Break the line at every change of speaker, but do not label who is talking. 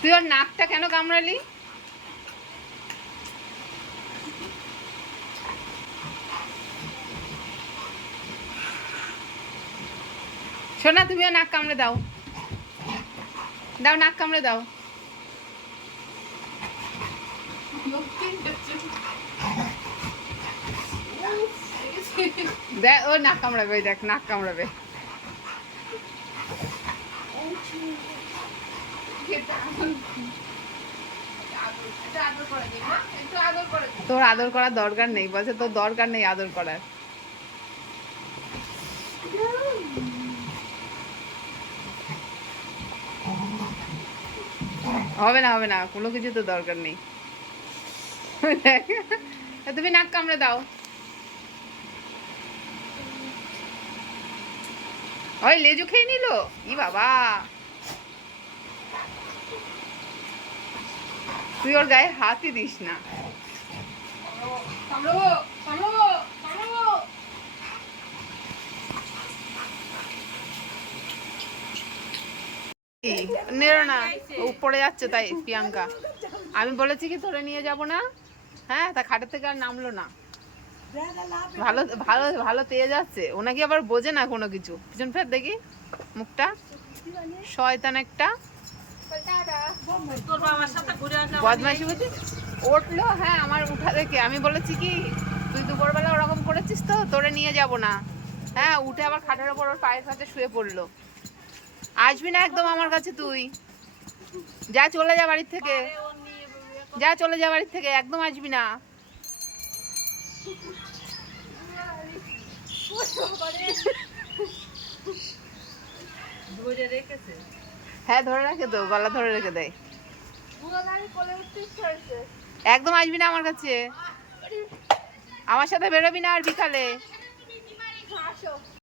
তুই ওর নাকটা কেন কামড়ালি? শোনা তুমিও নাক কামড়ে দাও। দাও নাক কামড়ে দাও। দেখ ও নাক কামড়াবে দেখ নাক কামড়াবে
একটু আদর- একটু আদর করে দি, মা, একটু আদর করে দি।
তোর আদর করার দরকার নেই, বলছে তোর দরকার নেই আদর করার। হবে না হবে না, কোনো কিছু তো দরকার নেই। তুমি নাক কামড়ে দাও। ওই লেজু খেয়ে নিল? ই বাবা। তুই ওর গায়ে হাতই দিস না? নেড়ো না পড়ে যাচ্ছে তাই, প্রিয়াঙ্কা। আমি বলেছি কি তোরে নিয়ে যাব না? হ্যাঁ তা খাটের থেকে আর নামলো না। ভালো ভালো ভালো তেজ আছে। ওনাকে আবার বোঝে না কোনো কিছু। পিছন ফের দেখি, মুখটা। শয়তান একটা। বদমাইশি বুঝি উঠল হ্যাঁ আমার উঠা দেখে আমি বলেছি কি তুই দুপুরবেলা ওরকম করেছিস তো তোরে নিয়ে যাব না। হ্যাঁ উঠে আবার খাটের ওপর ওর পায়ের কাছে শুয়ে পড়ল। আসবি না একদম আমার কাছে তুই। যা চলে যা বাড়ির থেকে। যা চলে যা বাড়ির থেকে একদম আসবি না।
ধরে রেখেছে।
হ্যাঁ ধরে রেখে তো গলা ধরে রেখে দেয় একদম আসবি না আমার কাছে। আমার সাথে বেরোবি না আর বিকালে।
আসো।